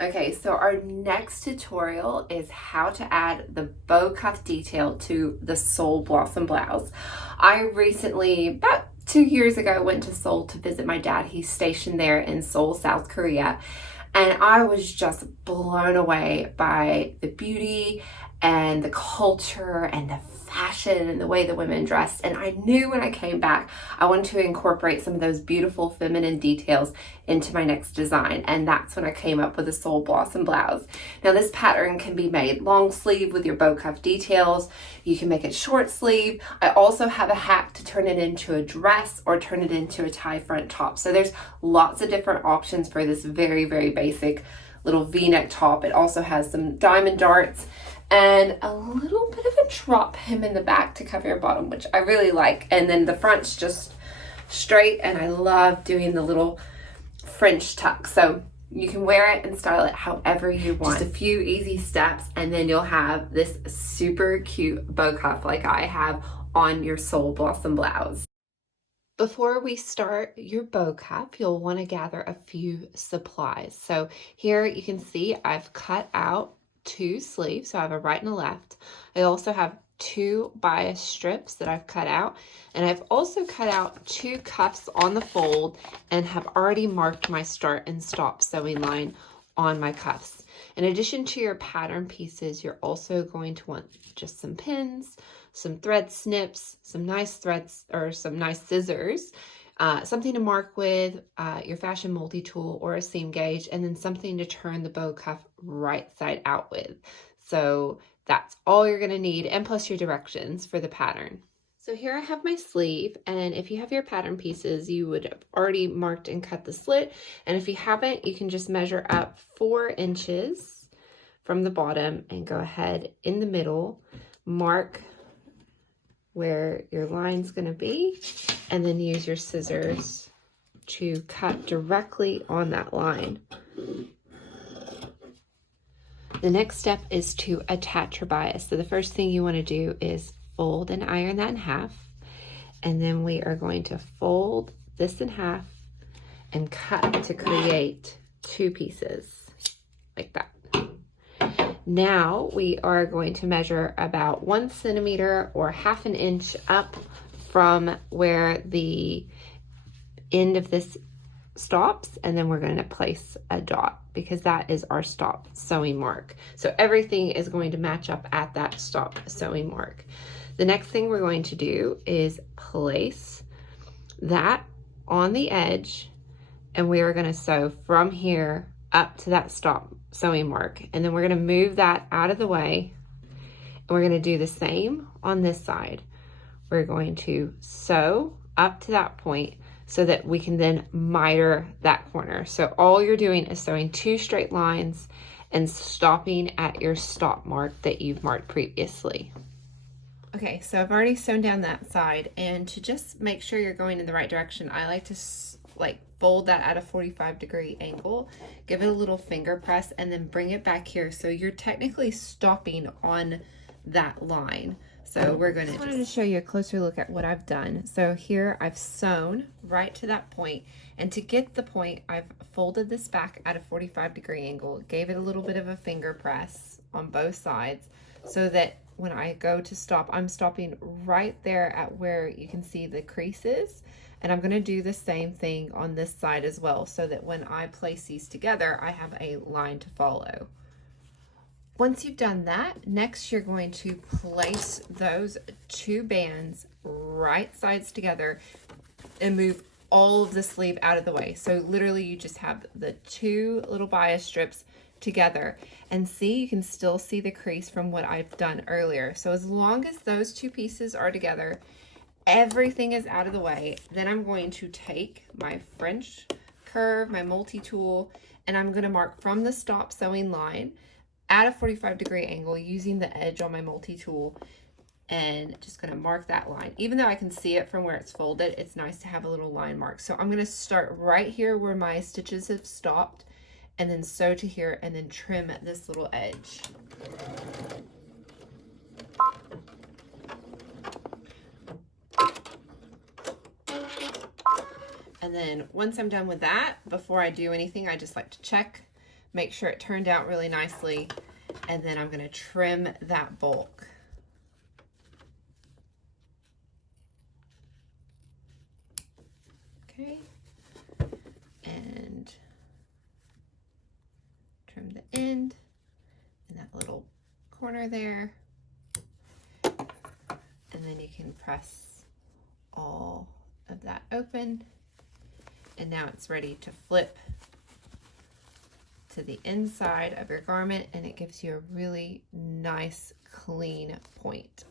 Okay, so our next tutorial is how to add the bow cuff detail to the Seoul Blossom Blouse. I recently, about 2 years ago, went to Seoul to visit my dad. He's stationed there in Seoul, South Korea. And I was just blown away by the beauty and the culture and the fashion and the way the women dressed. And I knew when I came back, I wanted to incorporate some of those beautiful feminine details into my next design. And that's when I came up with the Seoul Blossom Blouse. Now this pattern can be made long sleeve with your bow cuff details. You can make it short sleeve. I also have a hack to turn it into a dress or turn it into a tie front top. So there's lots of different options for this very, very basic little V-neck top. It also has some diamond darts and a little bit of a drop hem in the back to cover your bottom, which I really like. And then the front's just straight, and I love doing the little French tuck. So you can wear it and style it however you want. Just a few easy steps, and then you'll have this super cute bow cuff like I have on your Seoul Blossom blouse. Before we start your bow cuff, you'll want to gather a few supplies. So here you can see I've cut out 2 sleeves, so I have a right and a left. I also have 2 bias strips that I've cut out, and I've also cut out 2 cuffs on the fold and have already marked my start and stop sewing line on my cuffs. In addition to your pattern pieces, you're also going to want just some pins, some thread snips, some nice threads or some nice scissors, something to mark with, your fashion multi-tool or a seam gauge, and then something to turn the bow cuff right side out with. So that's all you're gonna need, and plus your directions for the pattern. So here I have my sleeve, and if you have your pattern pieces, you would have already marked and cut the slit. And if you haven't, you can just measure up 4 inches from the bottom and go ahead in the middle, mark where your line's gonna be, and then use your scissors to cut directly on that line. The next step is to attach your bias. So the first thing you wanna do is fold and iron that in half, and then we are going to fold this in half and cut to create 2 pieces like that. Now we are going to measure about 1 centimeter or ½ an inch up from where the end of this stops, and then we're going to place a dot because that is our stop sewing mark. So everything is going to match up at that stop sewing mark. The next thing we're going to do is place that on the edge, and we are going to sew from here up to that stop sewing mark, and then we're going to move that out of the way, and we're going to do the same on this side. We're going to sew up to that point so that we can then miter that corner. So all you're doing is sewing 2 straight lines and stopping at your stop mark that you've marked previously. Okay, so I've already sewn down that side, and to just make sure you're going in the right direction, I like to fold that at a 45-degree angle, give it a little finger press, and then bring it back here. So you're technically stopping on that line. So we're going to just wanted to show you a closer look at what I've done. So here I've sewn right to that point, and to get the point, I've folded this back at a 45-degree angle, gave it a little bit of a finger press on both sides so that when I go to stop, I'm stopping right there at where you can see the creases. And I'm going to do the same thing on this side as well, so that when I place these together, I have a line to follow. Once you've done that, next you're going to place those 2 bands right sides together and move all of the sleeve out of the way. So literally you just have the 2 little bias strips together, and see, you can still see the crease from what I've done earlier. So as long as those 2 pieces are together, everything is out of the way, then I'm going to take my French curve, my multi-tool, and I'm going to mark from the stop sewing line at a 45-degree angle using the edge on my multi-tool, and just going to mark that line. Even though I can see it from where it's folded, it's nice to have a little line mark. So I'm going to start right here where my stitches have stopped, and then sew to here, and then trim at this little edge. And then once I'm done with that, before I do anything, I just like to check make sure it turned out really nicely, and then I'm gonna trim that bulk. Okay, and trim the end and that little corner there, and then you can press all of that open, and now it's ready to flip to the inside of your garment, and it gives you a really nice clean point.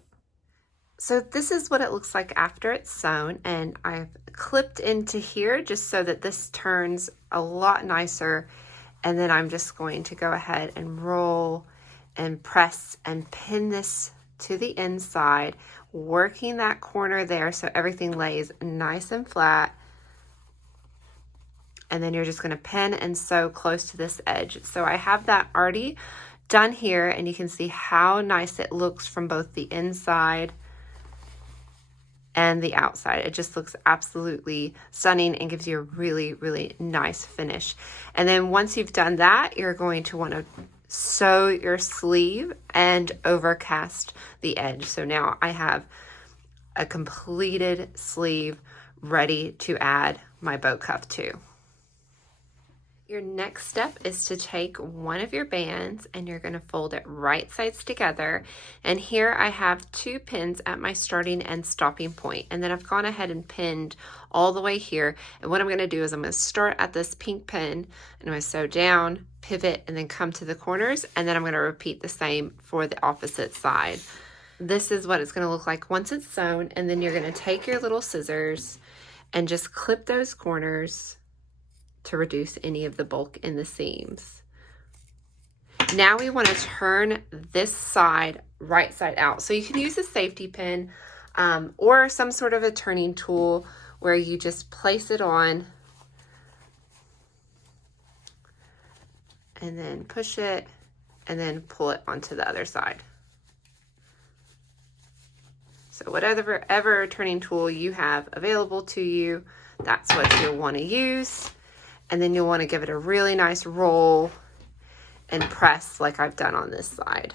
So this is what it looks like after it's sewn, and I've clipped into here just so that this turns a lot nicer, and then I'm just going to go ahead and roll and press and pin this to the inside, working that corner there so everything lays nice and flat. And then you're just going to pin and sew close to this edge. So I have that already done here, and you can see how nice it looks from both the inside and the outside. It just looks absolutely stunning and gives you a really, really nice finish. And then once you've done that, you're going to want to sew your sleeve and overcast the edge. So now I have a completed sleeve ready to add my bow cuff to. Your next step is to take one of your bands and you're going to fold it right sides together. And here I have 2 pins at my starting and stopping point. And then I've gone ahead and pinned all the way here. And what I'm going to do is I'm going to start at this pink pin, and I'm going to sew down, pivot, and then come to the corners. And then I'm going to repeat the same for the opposite side. This is what it's going to look like once it's sewn. And then you're going to take your little scissors and just clip those corners to reduce any of the bulk in the seams. Now we want to turn this side right side out. So you can use a safety pin or some sort of a turning tool where you just place it on and then push it and then pull it onto the other side. So whatever turning tool you have available to you, that's what you'll want to use. And then you'll want to give it a really nice roll and press like I've done on this side.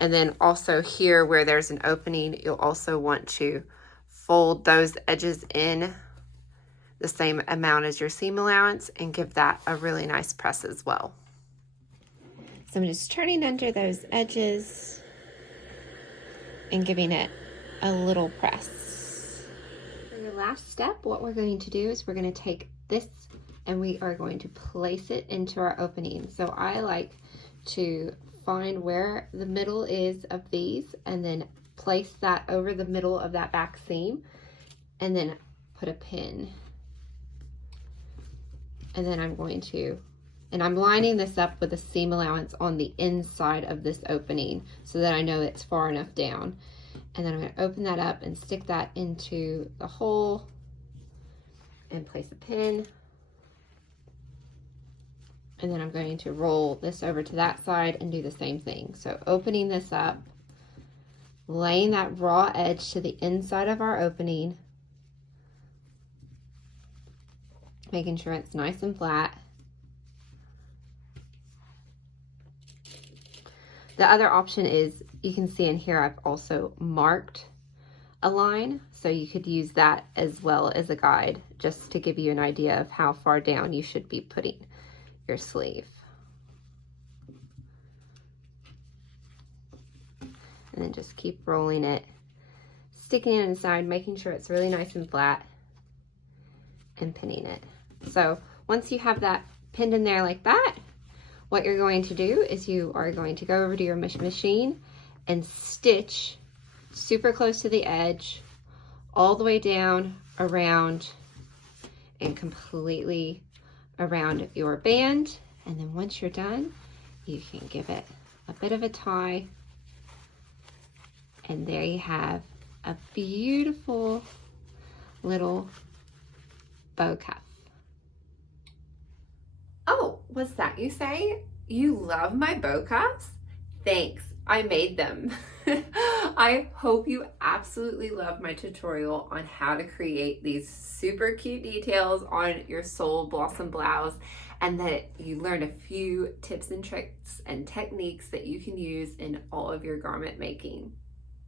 And then also here where there's an opening, you'll also want to fold those edges in the same amount as your seam allowance and give that a really nice press as well. So I'm just turning under those edges and giving it a little press. For your last step, what we're going to do is we're going to take this and we are going to place it into our opening. So I like to find where the middle is of these and then place that over the middle of that back seam and then put a pin. And then I'm going to, and I'm lining this up with a seam allowance on the inside of this opening so that I know it's far enough down. And then I'm going to open that up and stick that into the hole and place a pin. And then I'm going to roll this over to that side and do the same thing. So opening this up, laying that raw edge to the inside of our opening, making sure it's nice and flat. The other option is, you can see in here I've also marked a line, so you could use that as well as a guide just to give you an idea of how far down you should be putting your sleeve. And then just keep rolling it, sticking it inside, making sure it's really nice and flat, and pinning it. So once you have that pinned in there like that, what you're going to do is you are going to go over to your machine and stitch super close to the edge, all the way down, around, and completely around your band. And then once you're done, you can give it a bit of a tie, and there you have a beautiful little bow cuff. Oh, what's that you say? You love my bow cuffs? Thanks, I made them. I hope you absolutely love my tutorial on how to create these super cute details on your Seoul Blossom blouse. and that you learned a few tips and tricks and techniques that you can use in all of your garment making.